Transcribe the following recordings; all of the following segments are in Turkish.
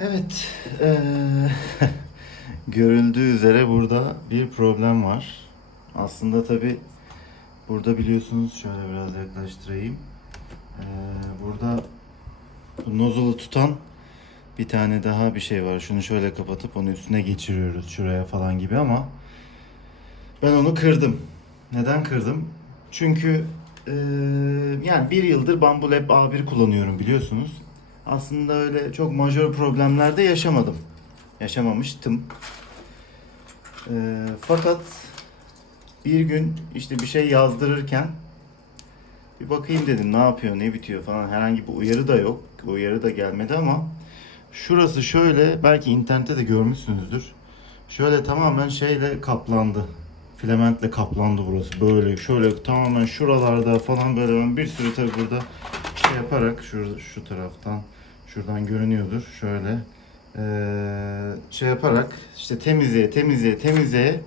Evet, eee, görüldüğü üzere burada bir problem var. Aslında tabi burada biliyorsunuz şöyle biraz yaklaştırayım. Eee, burada bu nozulu tutan bir tane daha bir şey var. Şunu şöyle kapatıp onu üstüne geçiriyoruz şuraya falan gibi ama ben onu kırdım. Neden kırdım? Çünkü eee, yani bir yıldır Bambu Lab A1 kullanıyorum biliyorsunuz. Aslında öyle çok majör problemlerde yaşamadım. Yaşamamıştım. Eee, fakat bir gün işte bir şey yazdırırken bir bakayım dedim ne yapıyor, ne bitiyor falan. Herhangi bir uyarı da yok. Uyarı da gelmedi ama şurası şöyle belki internette de görmüşsünüzdür. Şöyle tamamen şeyle kaplandı. Filamentle kaplandı burası. Böyle şöyle tamamen şuralarda falan böyle ben bir sürü tabii burada şey yaparak şu, şu taraftan şuradan görünüyordur. Şöyle eee, şey yaparak işte temizleye temizleye temizleye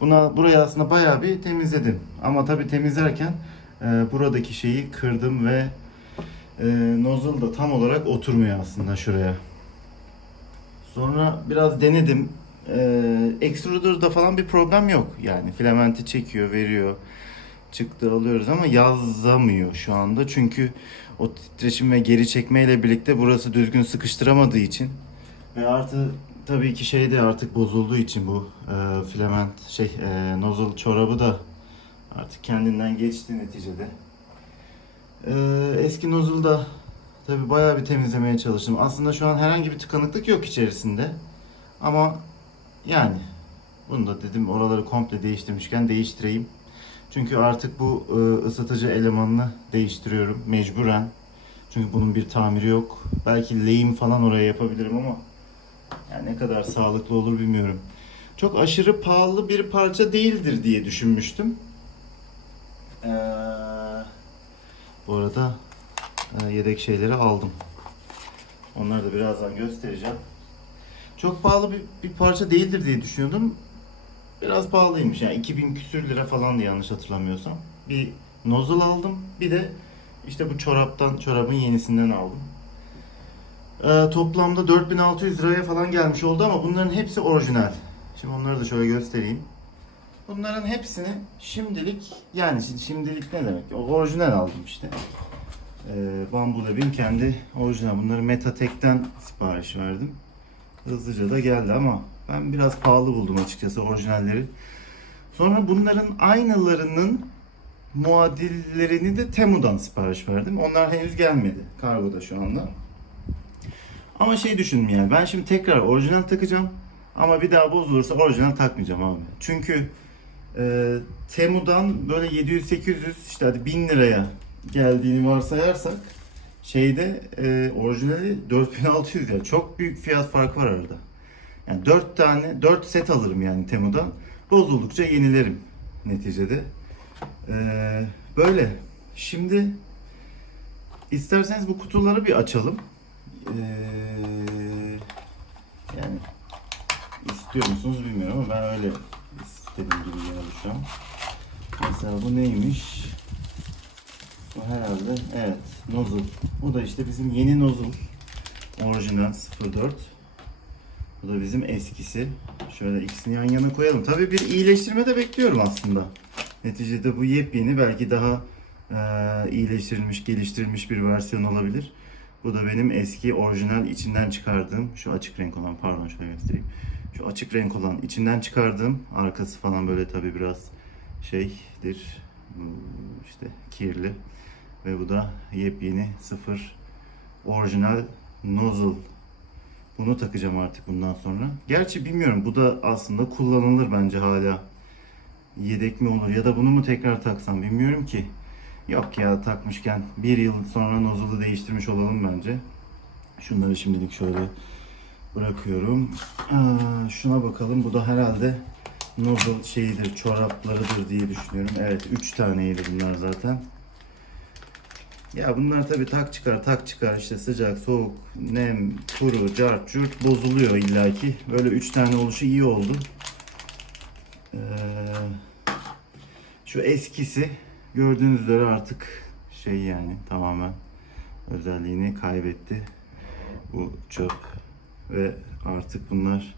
buna burayı aslında bayağı bir temizledim. Ama tabii temizlerken eee, buradaki şeyi kırdım ve eee nozzle da tam olarak oturmuyor aslında şuraya. Sonra biraz denedim. Ee, extruder'da falan bir problem yok. Yani filamenti çekiyor, veriyor. Çıktı alıyoruz ama yazamıyor şu anda. Çünkü o titreşim ve geri çekmeyle birlikte burası düzgün sıkıştıramadığı için ve artı tabii ki şey de artık bozulduğu için bu e, filament şey e, nozzle çorabı da artık kendinden geçti neticede. Ee, eski nozzle'da tabii bayağı bir temizlemeye çalıştım. Aslında şu an herhangi bir tıkanıklık yok içerisinde. Ama yani bunu da dedim oraları komple değiştirmişken değiştireyim. Çünkü artık bu e, ısıtıcı elemanını değiştiriyorum mecburen. Çünkü bunun bir tamiri yok. Belki lehim falan oraya yapabilirim ama yani ne kadar sağlıklı olur bilmiyorum. Çok aşırı pahalı bir parça değildir diye düşünmüştüm. Ee, bu arada e, yedek şeyleri aldım. Onları da birazdan göstereceğim. Çok pahalı bir, bir parça değildir diye düşünüyordum. Biraz pahalıymış yani 2000 küsür lira falan yanlış hatırlamıyorsam. Bir nozzle aldım. Bir de işte bu çoraptan, çorabın yenisinden aldım. Ee, toplamda 4600 liraya falan gelmiş oldu ama bunların hepsi orijinal. Şimdi onları da şöyle göstereyim. Bunların hepsini şimdilik yani şimdi şimdilik ne demek? O Orijinal aldım işte. Ee, Bambu Lab'in kendi orijinal. Bunları Metatek'ten sipariş verdim. Hızlıca da geldi ama ben biraz pahalı buldum açıkçası orijinalleri. Sonra bunların aynılarının muadillerini de Temu'dan sipariş verdim. Onlar henüz gelmedi. Kargoda şu anda. Ama şey düşündüm yani ben şimdi tekrar orijinal takacağım. Ama bir daha bozulursa orijinal takmayacağım abi. Çünkü e, Temu'dan böyle 700-800 işte hadi 1000 liraya geldiğini varsayarsak şeyde e, orijinali 4600 ya çok büyük fiyat farkı var arada. Yani 4 tane 4 set alırım yani Temu'dan. Bozuldukça yenilerim neticede. E, böyle. Şimdi isterseniz bu kutuları bir açalım. E, yani istiyor musunuz bilmiyorum ama ben öyle istediğim gibi geldi şu an. Mesela bu neymiş? Bu herhalde evet nozzle. Bu da işte bizim yeni nozzle. Orijinal 04. Bu da bizim eskisi. Şöyle ikisini yan yana koyalım. Tabii bir iyileştirme de bekliyorum aslında. Neticede bu yepyeni belki daha e, iyileştirilmiş, geliştirilmiş bir versiyon olabilir. Bu da benim eski orijinal içinden çıkardığım şu açık renk olan pardon şöyle göstereyim. Şu açık renk olan içinden çıkardığım arkası falan böyle tabii biraz şeydir işte kirli ve bu da yepyeni sıfır orijinal nozzle. Bunu takacağım artık bundan sonra. Gerçi bilmiyorum bu da aslında kullanılır bence hala. Yedek mi olur ya da bunu mu tekrar taksam bilmiyorum ki. Yok ya takmışken bir yıl sonra nozzle'ı değiştirmiş olalım bence. Şunları şimdilik şöyle bırakıyorum. Aa, şuna bakalım. Bu da herhalde nozzle şeyidir, çoraplarıdır diye düşünüyorum. Evet 3 taneydi bunlar zaten. Ya bunlar tabi tak çıkar tak çıkar işte sıcak soğuk nem kuru cart curt bozuluyor illaki. Böyle 3 tane oluşu iyi oldu. Ee, şu eskisi gördüğünüz üzere artık şey yani tamamen özelliğini kaybetti. Bu çöp. ve artık bunlar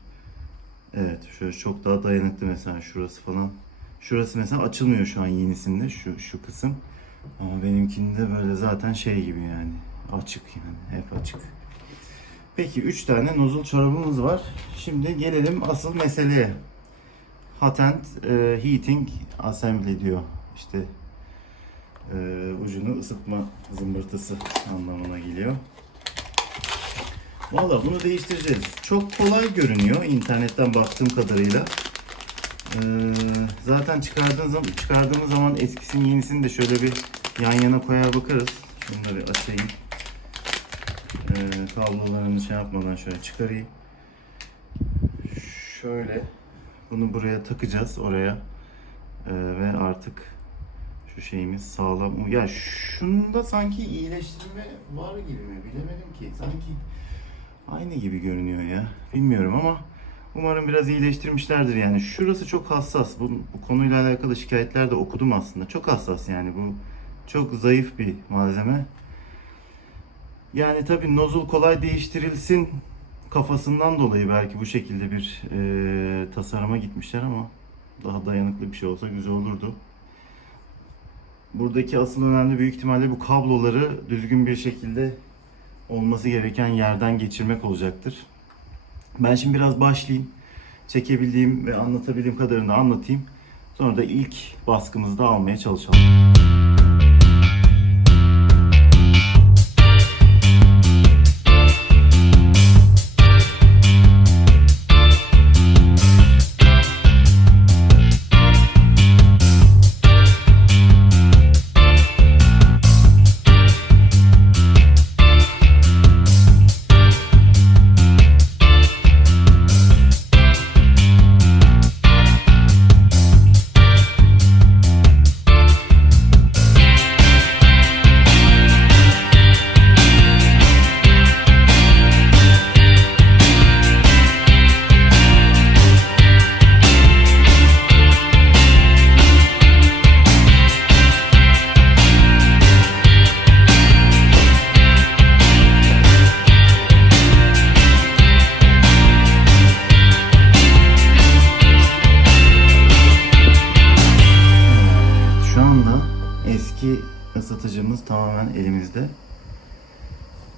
evet şöyle çok daha dayanıklı mesela şurası falan. Şurası mesela açılmıyor şu an yenisinde şu şu kısım. Ama benimkinde böyle zaten şey gibi yani açık yani hep açık. Peki 3 tane nozul çorabımız var. Şimdi gelelim asıl meseleye. Hot end e, heating assembly diyor. İşte e, ucunu ısıtma zımbırtısı anlamına geliyor. Valla bunu değiştireceğiz. Çok kolay görünüyor internetten baktığım kadarıyla. Ee, zaten çıkardığınız zaman, çıkardığımız zaman eskisini yenisini de şöyle bir yan yana koyar bakarız. Şunları açayım. Ee, kablolarını şey yapmadan şöyle çıkarayım. Şöyle bunu buraya takacağız oraya Ee, ve artık şu şeyimiz sağlam. Ya şunda sanki iyileştirme var gibi mi bilemedim ki. Sanki aynı gibi görünüyor ya. Bilmiyorum ama umarım biraz iyileştirmişlerdir yani. Şurası çok hassas. Bu, bu konuyla alakalı şikayetler de okudum aslında. Çok hassas yani bu çok zayıf bir malzeme. Yani tabii nozul kolay değiştirilsin kafasından dolayı belki bu şekilde bir e, tasarıma gitmişler ama daha dayanıklı bir şey olsa güzel olurdu. Buradaki asıl önemli büyük ihtimalle bu kabloları düzgün bir şekilde olması gereken yerden geçirmek olacaktır. Ben şimdi biraz başlayayım. Çekebildiğim ve anlatabildiğim kadarını anlatayım. Sonra da ilk baskımızı da almaya çalışalım.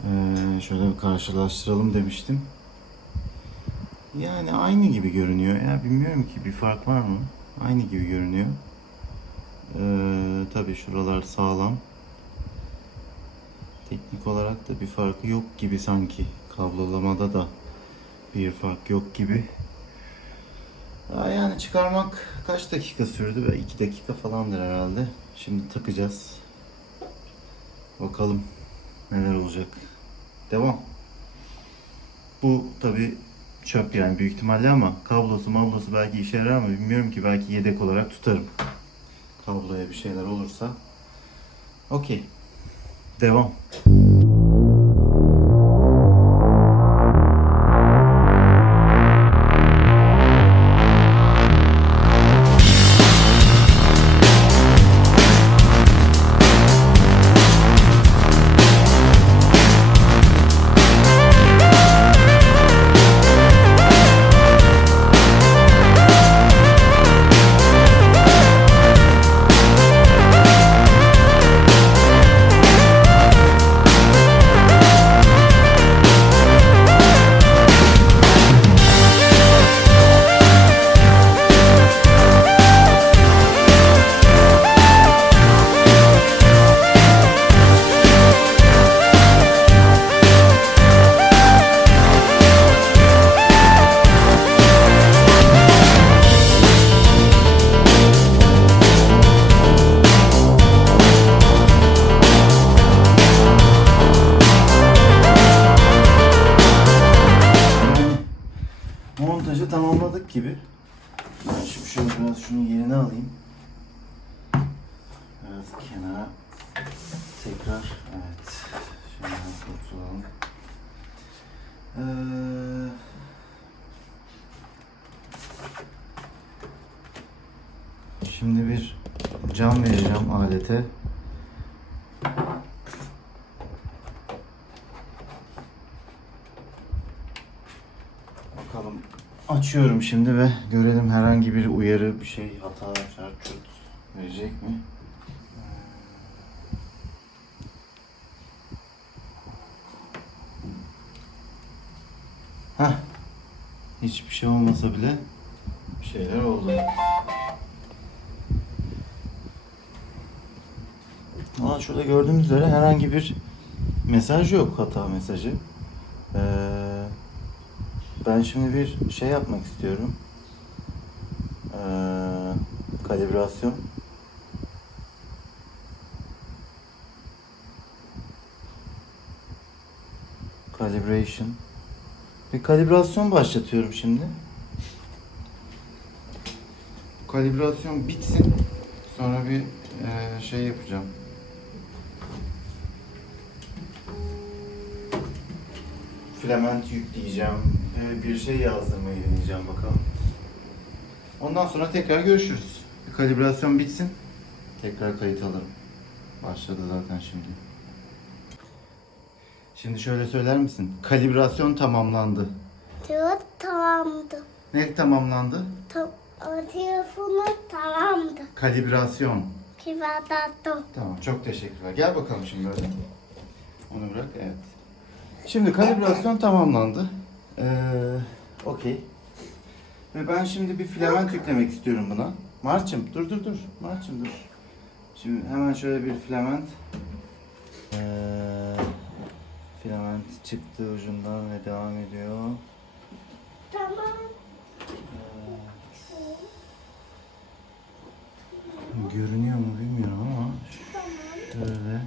Ee, şöyle bir karşılaştıralım demiştim. Yani aynı gibi görünüyor. Ya bilmiyorum ki bir fark var mı? Aynı gibi görünüyor. Ee, tabii şuralar sağlam. Teknik olarak da bir farkı yok gibi sanki. Kablolamada da bir fark yok gibi. Yani çıkarmak kaç dakika sürdü? Ve 2 dakika falandır herhalde. Şimdi takacağız. Bakalım neler olacak. Devam. Bu tabi çöp yani büyük ihtimalle ama kablosu mablosu belki işe yarar ama bilmiyorum ki belki yedek olarak tutarım. Kabloya bir şeyler olursa. Okey. Devam. Kenara tekrar evet. Şöyle kurtulalım. Ee, şimdi bir cam vereceğim alete. Bakalım. Açıyorum şimdi ve görelim herhangi bir uyarı, bir şey, hata, çarçurt verecek mi? Hiçbir şey olmasa bile bir şeyler oldu. Ama şurada gördüğünüz üzere herhangi bir mesaj yok, hata mesajı. Ee, ben şimdi bir şey yapmak istiyorum. Ee, kalibrasyon. Calibration. Bir kalibrasyon başlatıyorum şimdi. Kalibrasyon bitsin. Sonra bir eee, şey yapacağım. Filament yükleyeceğim. eee, bir şey yazdırmayı deneyeceğim bakalım. Ondan sonra tekrar görüşürüz. Bir kalibrasyon bitsin. Tekrar kayıt alırım. Başladı zaten şimdi. Şimdi şöyle söyler misin? Kalibrasyon tamamlandı. Telefon tamamdı. Ne tamamlandı? Tam, telefonu tamamdı. Kalibrasyon. Kibadato. Tamam çok teşekkürler. Gel bakalım şimdi böyle. Onu bırak evet. Şimdi kalibrasyon tamamlandı. Ee, Okey. Ve ben şimdi bir filament yüklemek istiyorum buna. Marçım dur dur dur. Marçım dur. Şimdi hemen şöyle bir filament. Filament çıktı ucundan ve devam ediyor. Tamam. Görünüyor mu bilmiyorum ama şöyle.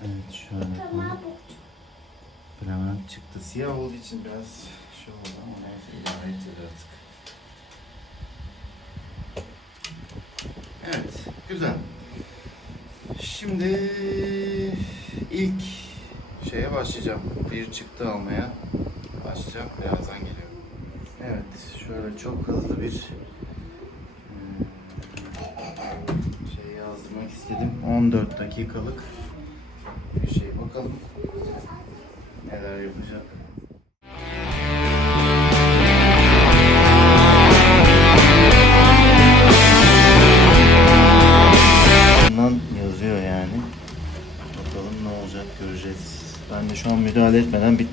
Evet şöyle. Tamam. Filament çıktı. Siyah olduğu için biraz şey oldu ama neyse idare edeceğiz artık. Evet, güzel. Şimdi ilk şeye başlayacağım. Bir çıktı almaya başlayacağım. Birazdan geliyorum. Evet, şöyle çok hızlı bir şey yazdırmak istedim. 14 dakikalık bir şey bakalım neler yapacak.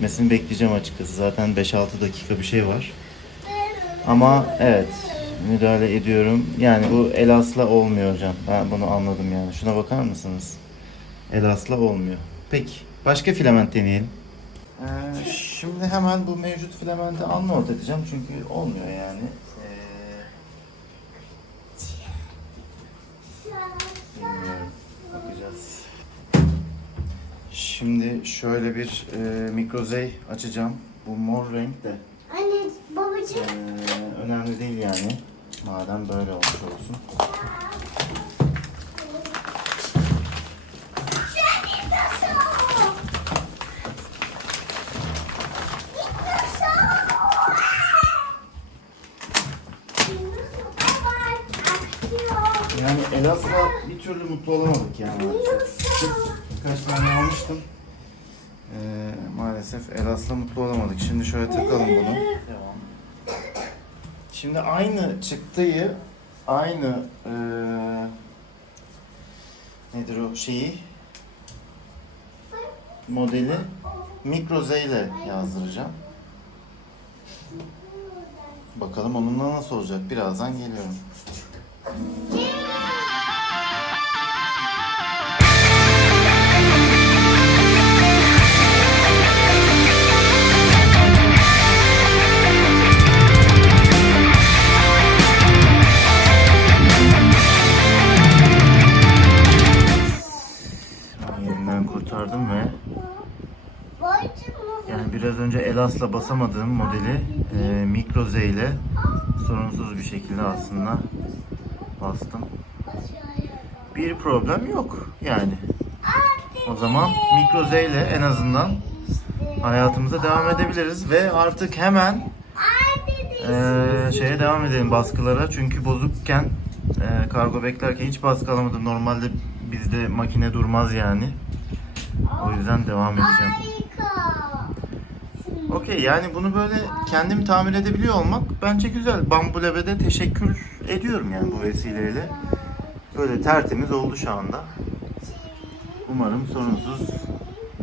Bitmesini bekleyeceğim açıkçası. Zaten 5-6 dakika bir şey var. Ama evet müdahale ediyorum. Yani bu elasla olmuyor hocam. Ben bunu anladım yani. Şuna bakar mısınız? Elasla olmuyor. Peki başka filament deneyelim. Ee, şimdi hemen bu mevcut filamenti unload edeceğim çünkü olmuyor yani. Şimdi şöyle bir e, mikrozey açacağım. Bu mor renk de Anne babacığım. ee, önemli değil yani. Madem böyle olmuş olsun. Yani Elazığ'la bir türlü mutlu olamadık yani. Birkaç tane almıştım. Ee, maalesef Elas'la mutlu olamadık. Şimdi şöyle takalım bunu. Devam. Şimdi aynı çıktıyı, aynı eee nedir o şeyi, modeli Micro Z ile yazdıracağım. Bakalım onunla nasıl olacak. Birazdan geliyorum. Yerinden kurtardım ve yani biraz önce Elas'la basamadığım modeli e, Micro Z ile sorunsuz bir şekilde aslında bastım. Bir problem yok yani. O zaman Micro Z ile en azından hayatımıza devam edebiliriz ve artık hemen e, şeye devam edelim baskılara çünkü bozukken e, kargo beklerken hiç baskı alamadım. Normalde bizde makine durmaz yani. O yüzden devam edeceğim. Okey. Yani bunu böyle kendim tamir edebiliyor olmak bence güzel. Bambu Lab'e teşekkür ediyorum yani bu vesileyle. Böyle tertemiz oldu şu anda. Umarım sorunsuz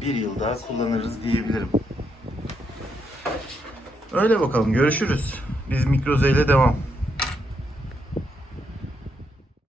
bir yıl daha kullanırız diyebilirim. Öyle bakalım görüşürüz. Biz Mikroze ile devam.